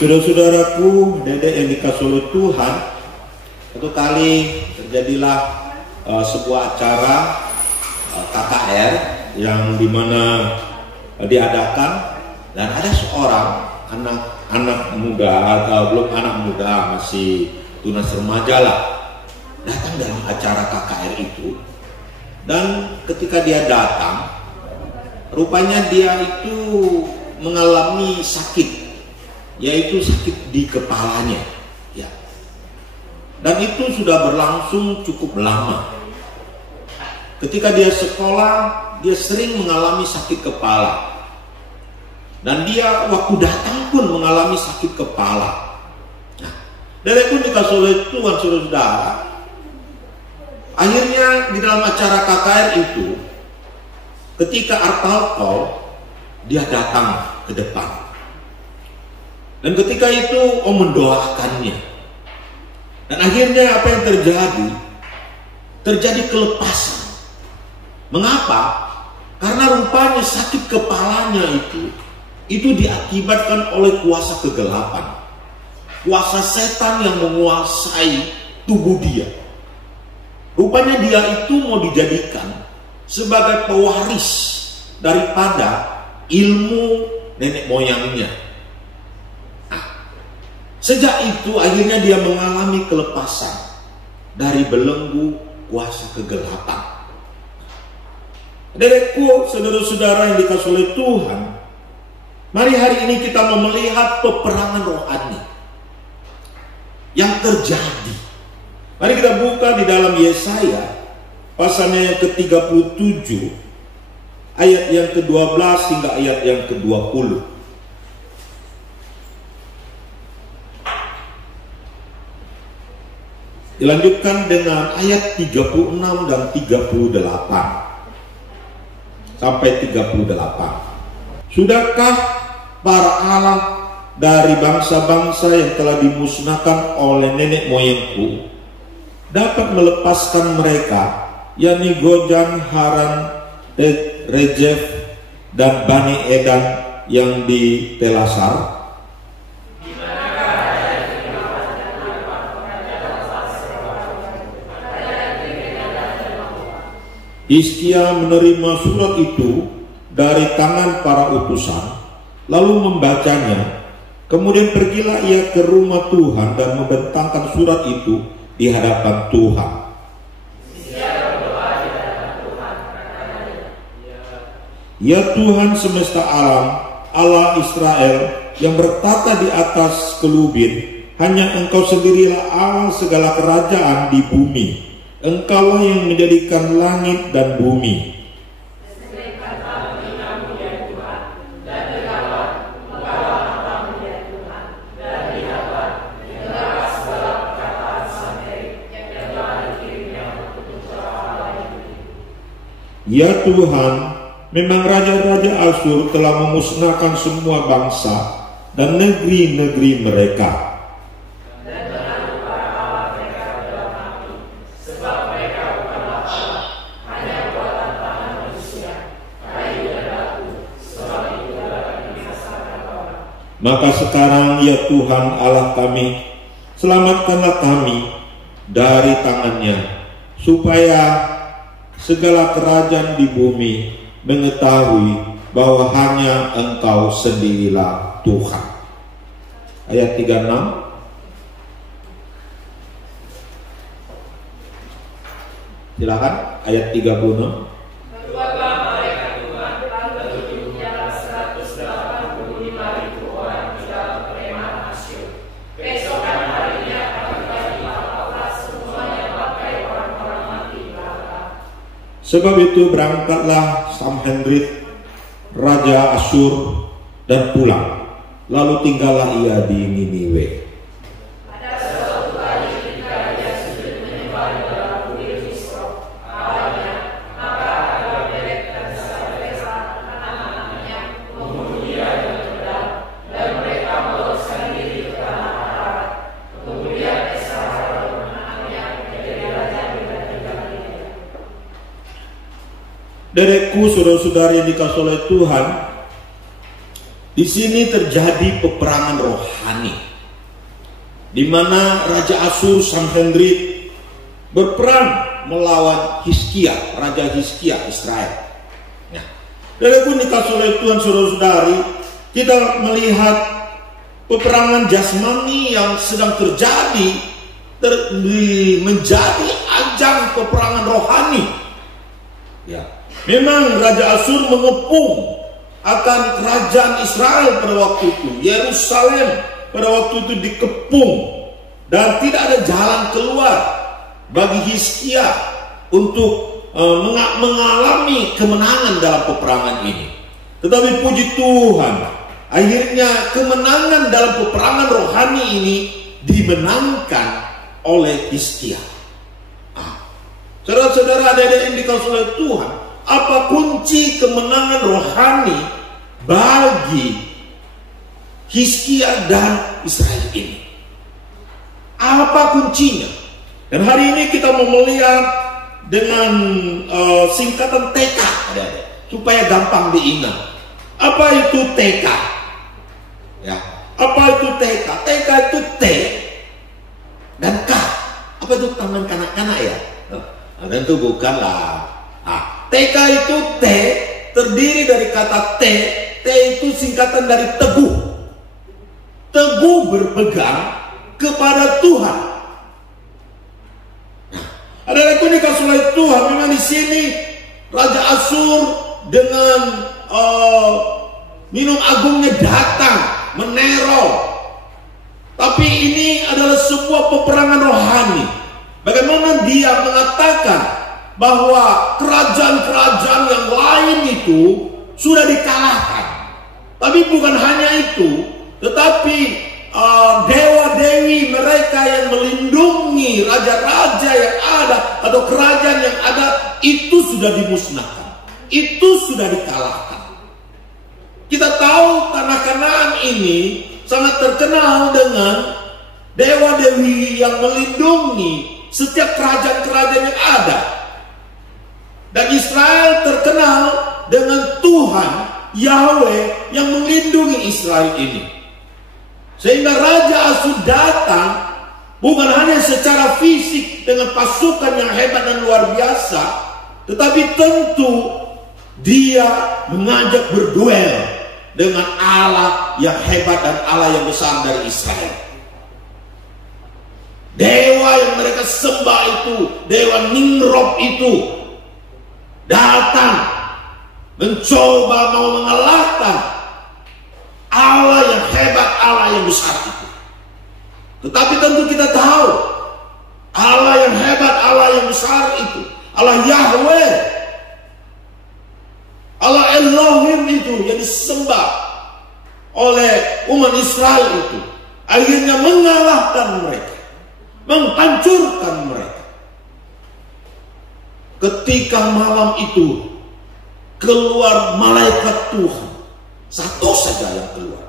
Saudara-saudaraku, dedek yang dikasih oleh Tuhan, satu kali terjadilah sebuah acara KKR yang dimana diadakan, dan ada seorang anak muda atau belum anak muda, masih tunas remaja lah, datang dalam acara KKR itu. Dan ketika dia datang, rupanya dia itu mengalami sakit, yaitu sakit di kepalanya, ya. Dan itu sudah berlangsung cukup lama. Ketika dia sekolah, dia sering mengalami sakit kepala. Dan dia waktu datang pun mengalami sakit kepala. Nah, dari pun dikasih oleh Tuhan, saudara. Akhirnya di dalam acara KKR itu, ketika altar call, dia datang ke depan. Dan ketika itu mendoakannya. Dan akhirnya apa yang terjadi? Terjadi kelepasan. Mengapa? Karena rupanya sakit kepalanya itu diakibatkan oleh kuasa kegelapan. Kuasa setan yang menguasai tubuh dia. Rupanya dia itu mau dijadikan sebagai pewaris daripada ilmu nenek moyangnya. Nah, sejak itu akhirnya dia mengalami kelepasan dari belenggu kuasa kegelapan. Dedekku, saudara-saudara yang dikasih oleh Tuhan, mari hari ini kita mau melihat peperangan rohani yang terjadi. Mari kita buka di dalam Yesaya pasalnya yang ke-37, ayat yang ke-12 hingga ayat yang ke-20. Dilanjutkan dengan ayat 36 dan 38 sampai 38. Sudahkah para Allah dari bangsa-bangsa yang telah dimusnahkan oleh nenek moyangku dapat melepaskan mereka, yakni Gojan, Haran, Rejef, dan Bani Edan yang di Telasar? Hizkia menerima surat itu dari tangan para utusan, lalu membacanya. Kemudian pergilah ia ke rumah Tuhan dan membentangkan surat itu di hadapan Tuhan. Ya Tuhan semesta alam, Allah Israel yang bertata di atas kelubin, hanya Engkau sendirilah Allah segala kerajaan di bumi. Engkaulah yang menjadikan langit dan bumi. Ya Tuhan, memang raja-raja Asyur telah memusnahkan semua bangsa dan negeri-negeri mereka. Maka sekarang ya Tuhan Allah kami, selamatkanlah kami dari tangannya, supaya segala kerajaan di bumi mengetahui bahwa hanya Engkau sendirilah Tuhan. Ayat 36. Silakan ayat 36. Sebab itu berangkatlah Samhendrit, Raja Asyur, dan pulang. Lalu tinggallah ia di Niniwe. Dedekku, saudara-saudari yang dikasihi oleh Tuhan, Di sini terjadi peperangan rohani, di mana Raja Asyur Sanherib berperang melawan Hizkia, Raja Hizkia Israel. Nah, dari dikasih oleh Tuhan saudara-saudari, kita melihat peperangan jasmani yang sedang terjadi menjadi ajang peperangan rohani. Ya, memang Raja Asyur mengepung akan kerajaan Israel pada waktu itu. Yerusalem pada waktu itu dikepung dan tidak ada jalan keluar bagi Hizkia untuk mengalami kemenangan dalam peperangan ini. Tetapi puji Tuhan, akhirnya kemenangan dalam peperangan rohani ini dimenangkan oleh Hizkia. Saudara-saudara, adik-adik yang dikasihi oleh Tuhan, apa kunci kemenangan rohani bagi Hizkia dan Israel ini? Apa kuncinya? Dan hari ini kita mau melihat dengan singkatan TK, adik-adik, supaya gampang diingat. Apa itu TK? Ya, apa itu TK? TK itu T dan K. Apa itu tangan kanak-kanak ya? Nah, tentu bukanlah. TK itu T, terdiri dari kata T. T itu singkatan dari teguh. Teguh berpegang kepada Tuhan. Nah, ada lagi dikasih oleh Tuhan. Memang di sini Raja Asyur dengan minum agungnya datang meneror. Tapi ini adalah sebuah peperangan rohani. Bagaimana dia mengatakan bahwa kerajaan-kerajaan yang lain itu sudah dikalahkan. Tapi bukan hanya itu, tetapi dewa-dewi mereka yang melindungi raja-raja yang ada atau kerajaan yang ada itu sudah dimusnahkan. Itu sudah dikalahkan. Kita tahu tanah Kanaan ini sangat terkenal dengan dewa-dewi yang melindungi setiap kerajaan-kerajaan yang ada. Dan Israel terkenal dengan Tuhan Yahweh yang melindungi Israel ini. Sehingga Raja Asyur datang bukan hanya secara fisik dengan pasukan yang hebat dan luar biasa, tetapi tentu dia mengajak berduel dengan Allah yang hebat dan Allah yang besar dari Israel. Dewa yang mereka sembah itu, dewa Nimrod itu, datang mencoba mau mengalahkan Allah yang hebat, Allah yang besar itu. Tetapi tentu kita tahu Allah yang hebat, Allah yang besar itu, Allah Yahweh, Allah Elohim itu yang disembah oleh umat Israel itu, akhirnya mengalahkan mereka, menghancurkan mereka. Ketika malam itu keluar malaikat Tuhan, satu saja yang keluar,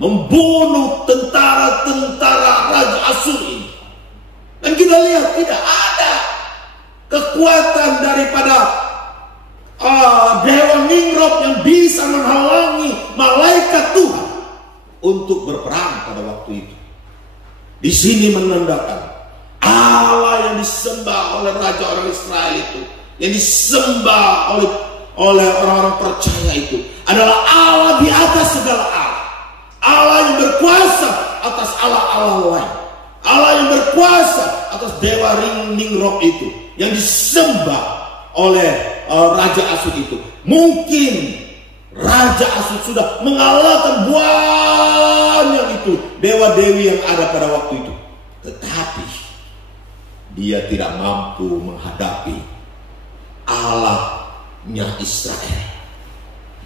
membunuh tentara-tentara Raja Asyur ini. Dan kita lihat tidak ada kekuatan daripada dewa Nimrod yang bisa menghalangi malaikat Tuhan untuk berperang pada waktu itu. Di sini menandakan Allah yang disembah oleh raja orang Israel itu, yang disembah oleh orang-orang percaya itu adalah Allah di atas segala Allah. Allah yang berkuasa atas Allah-Allah lain. Allah yang berkuasa atas dewa Nimrod itu yang disembah oleh Raja Asyur itu. Mungkin Raja Asyur sudah mengalahkan banyak itu dewa-dewi yang ada pada waktu itu, tetapi dia tidak mampu menghadapi Allahnya Israel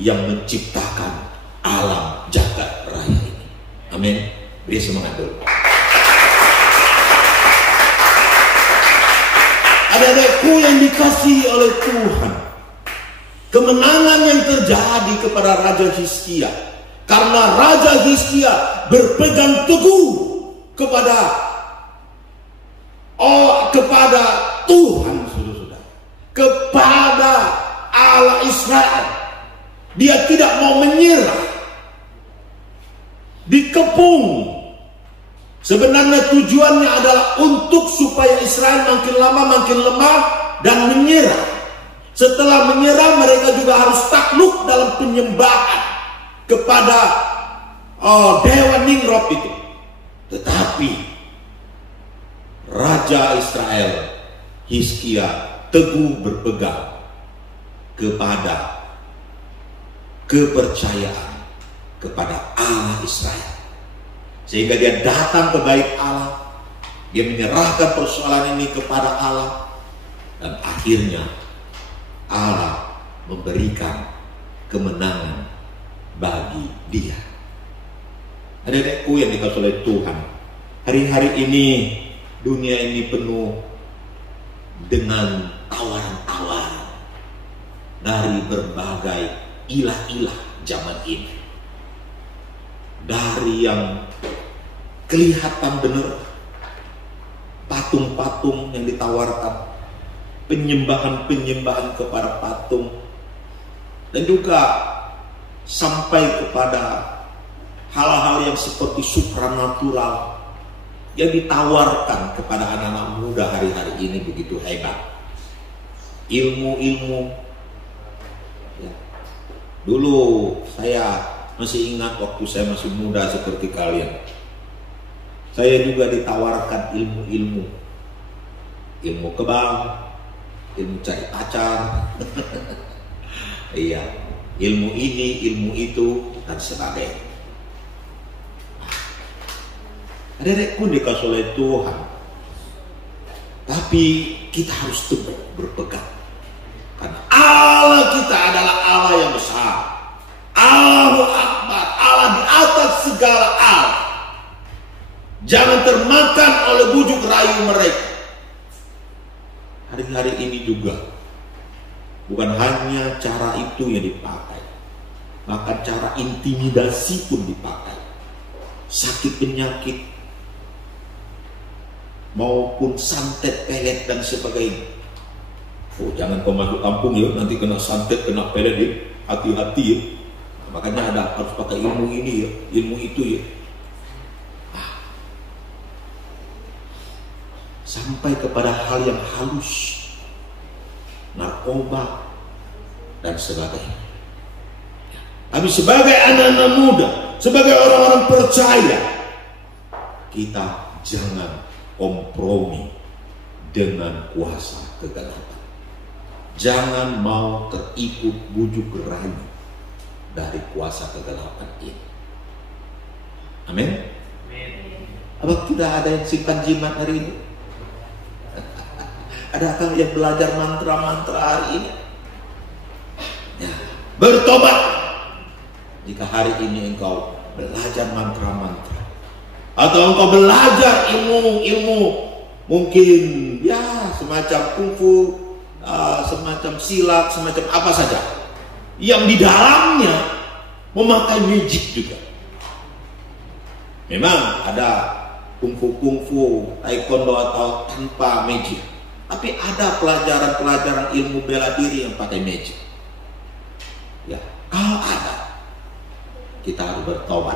yang menciptakan alam jagat raya ini. Amin. Beri semangat dulu. Adik-adikku yang dikasihi oleh Tuhan, kemenangan yang terjadi kepada Raja Hizkia karena Raja Hizkia berpegang teguh kepada Tuhan, saudara-saudara, kepada Allah Israel. Dia tidak mau menyerah, dikepung. Sebenarnya tujuannya adalah untuk supaya Israel makin lama makin lemah dan menyerah. Setelah menyerah, mereka juga harus takluk dalam penyembahan kepada dewa Nimrod itu. Tetapi Raja Israel Hizkia teguh berpegang kepada kepercayaan kepada Allah Israel. Sehingga dia datang ke bait Allah, dia menyerahkan persoalan ini kepada Allah, dan akhirnya Allah memberikan kemenangan bagi dia. Adik-adikku yang dikasihi oleh Tuhan, hari-hari ini dunia ini penuh dengan tawaran-tawaran dari berbagai ilah-ilah zaman ini. Dari yang kelihatan benar, patung-patung yang ditawarkan, penyembahan-penyembahan kepada patung, dan juga sampai kepada hal-hal yang seperti supranatural yang ditawarkan kepada anak-anak muda hari-hari ini begitu hebat. Ilmu-ilmu ya. Dulu saya masih ingat waktu saya masih muda seperti kalian, saya juga ditawarkan ilmu-ilmu, ilmu kebang, ilmu cari pacar, iya, ilmu ini, ilmu itu, dan sebagainya. Adik-adikku dikasihi oleh Tuhan, tapi kita harus teguh berpegang, karena Allah kita adalah Allah yang besar, Allahu Akbar, Allah di atas segala Allah. Jangan termakan oleh bujuk rayu mereka. Hari-hari ini juga bukan hanya cara itu yang dipakai, bahkan cara intimidasi pun dipakai. Sakit penyakit maupun santet, pelet dan sebagainya. Oh, jangan kau masuk kampung ya, nanti kena santet, kena pelet ya. Hati-hati ya. Makanya ada harus pakai ilmu ini ya, ilmu itu ya. Sampai kepada hal yang halus, narkoba dan sebagainya. Tapi sebagai anak-anak muda, sebagai orang-orang percaya, kita jangan kompromi dengan kuasa kegelapan. Jangan mau terikut bujuk rayu dari kuasa kegelapan ini. Amin. Apa tidak ada yang simpan jimat hari ini? Adakah yang belajar mantra-mantra hari ini? Ya, bertobat. Jika hari ini engkau belajar mantra-mantra, atau engkau belajar ilmu-ilmu mungkin ya semacam kungfu, semacam silat, semacam apa saja, yang di dalamnya memakai magic juga. Memang ada kungfu-kungfu, taekwondo atau tanpa magic. Tapi ada pelajaran-pelajaran ilmu bela diri yang pakai magic. Ya, kalau ada, kita harus bertobat.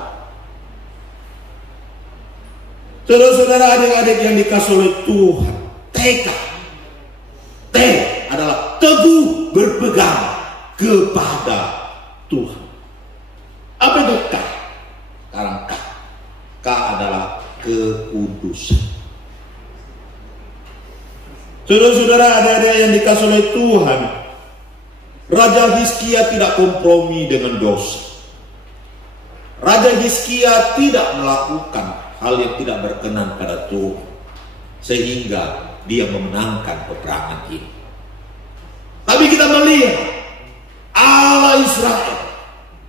Saudara-saudara, adik-adik yang dikasihi oleh Tuhan, tekad adalah teguh berpegang kepada Tuhan. Apa itu K? Sekarang K adalah kekudusan. Saudara-saudara, adik-adik yang dikasihi oleh Tuhan, Raja Hizkia tidak kompromi dengan dosa. Raja Hizkia tidak melakukan hal yang tidak berkenan pada Tuhan, sehingga dia memenangkan peperangan ini. Tapi kita melihat Allah Israel,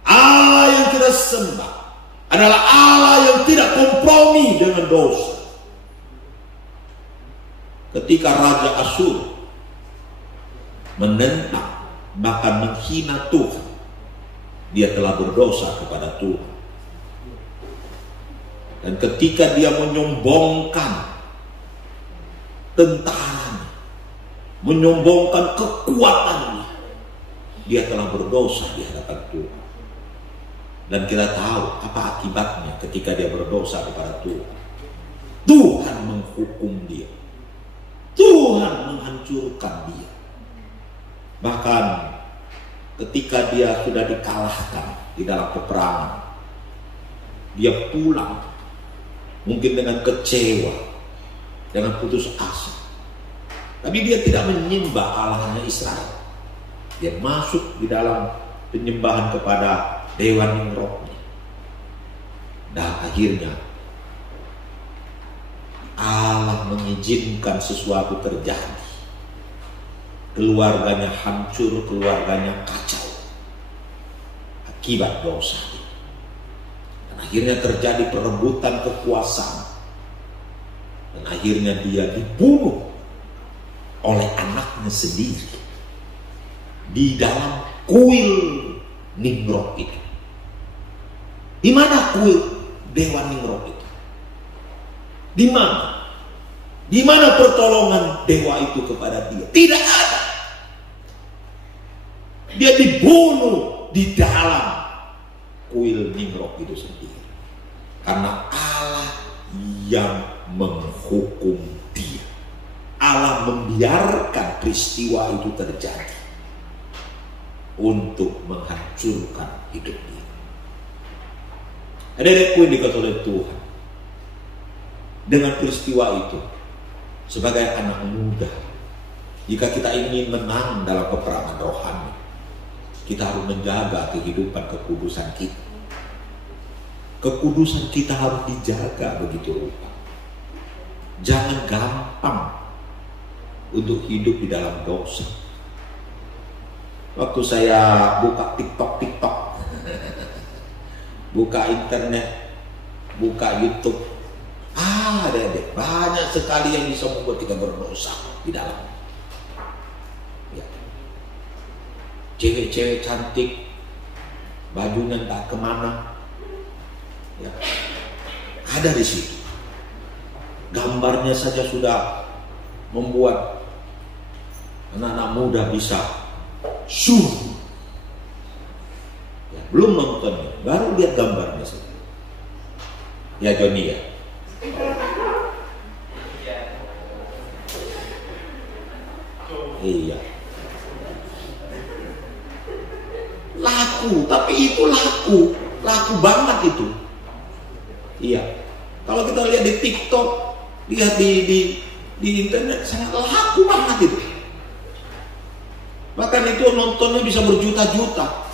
Allah yang kita sembah, adalah Allah yang tidak kompromi dengan dosa. Ketika Raja Asyur menentang bahkan menghina Tuhan, dia telah berdosa kepada Tuhan. Dan ketika dia menyombongkan tentaranya, menyombongkan kekuatannya, dia telah berdosa di hadapan Tuhan. Dan kita tahu apa akibatnya ketika dia berdosa kepada Tuhan. Tuhan menghukum dia. Tuhan menghancurkan dia. Bahkan ketika dia sudah dikalahkan di dalam peperangan, dia pulang mungkin dengan kecewa, dengan putus asa. Tapi dia tidak menyembah Allahnya Israel. Dia masuk di dalam penyembahan kepada Dewa Nimrodnya. Dan akhirnya Allah mengizinkan sesuatu terjadi. Keluarganya hancur, keluarganya kacau akibat dosa. Dan akhirnya terjadi perebutan kekuasaan. Dan akhirnya dia dibunuh oleh anaknya sendiri di dalam kuil Nimrod itu. Di mana kuil Dewa Nimrod itu? Di mana? Di mana pertolongan dewa itu kepada dia? Tidak ada. Dia dibunuh di dalam kuil Nimrod itu sendiri. Karena Allah yang menghukum dia. Allah membiarkan peristiwa itu terjadi untuk menghancurkan hidup dia. Adik-adikku yang dikasihi oleh Tuhan, dengan peristiwa itu, sebagai anak muda, jika kita ingin menang dalam peperangan rohani, kita harus menjaga kehidupan kekudusan kita. Kekudusan kita harus dijaga begitu rupa. Jangan gampang untuk hidup di dalam dosa. Waktu saya buka TikTok, buka internet, buka YouTube, adik-adik, banyak sekali yang bisa membuat kita berdosa di dalam. Ya. Cewek-cewek cantik, bajunya entah kemana, ya. Ada di situ. Gambarnya saja sudah membuat anak-anak muda bisa ya, belum nontonnya, baru lihat gambarnya saja. Ya Joni ya. Iya. Laku, tapi itu laku banget itu. Iya. Kalau kita lihat di TikTok, lihat di internet, sangat laku banget itu. Bahkan itu nontonnya bisa berjuta-juta.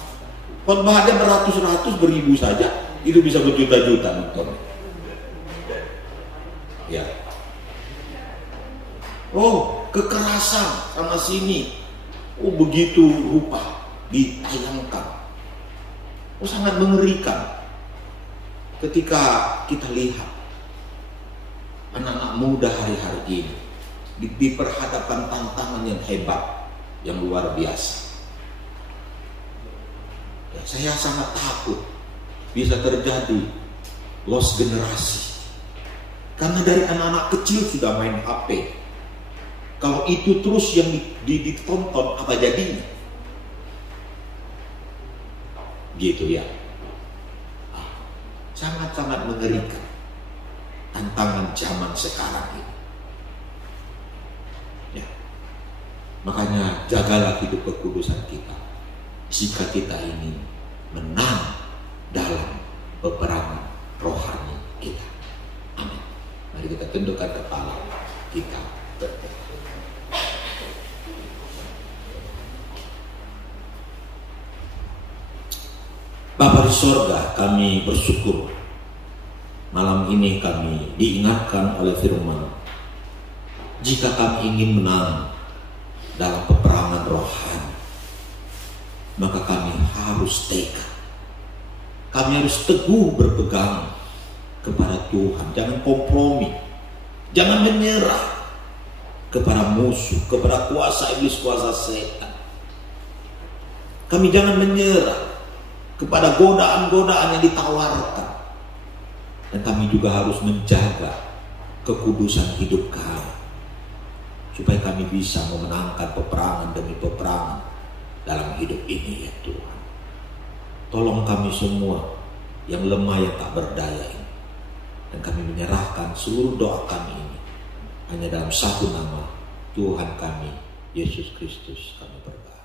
Khotbahnya beratus-ratus, beribu saja, itu bisa berjuta-juta nontonnya. Ya. Oh, kekerasan sana sini. Oh, begitu rupa ditayangkan. Oh, sangat mengerikan ketika kita lihat anak-anak muda hari-hari ini diperhadapkan tantangan yang hebat, yang luar biasa. Ya, saya sangat takut bisa terjadi loss generasi. Karena dari anak-anak kecil sudah main HP. Kalau itu terus yang ditonton, apa jadinya? Gitu ya. Sangat-sangat mengerikan tantangan zaman sekarang ini. Ya. Makanya jagalah hidup kekudusan kita. Jika kita ingin menang dalam peperangan rohani kita. Amin. Mari kita tundukkan kepala kita. Bapa di sorga, kami bersyukur malam ini kami diingatkan oleh firman. Jika kami ingin menang dalam peperangan rohani, maka kami harus tekad. Kami harus teguh berpegang kepada Tuhan. Jangan kompromi. Jangan menyerah kepada musuh, kepada kuasa iblis, kuasa setan. Kami jangan menyerah kepada godaan-godaan yang ditawarkan. Dan kami juga harus menjaga kekudusan hidup kami, supaya kami bisa memenangkan peperangan demi peperangan dalam hidup ini ya Tuhan. Tolong kami semua yang lemah, yang tak berdaya ini. Dan kami menyerahkan seluruh doa kami ini hanya dalam satu nama, Tuhan kami, Yesus Kristus, kami berdoa.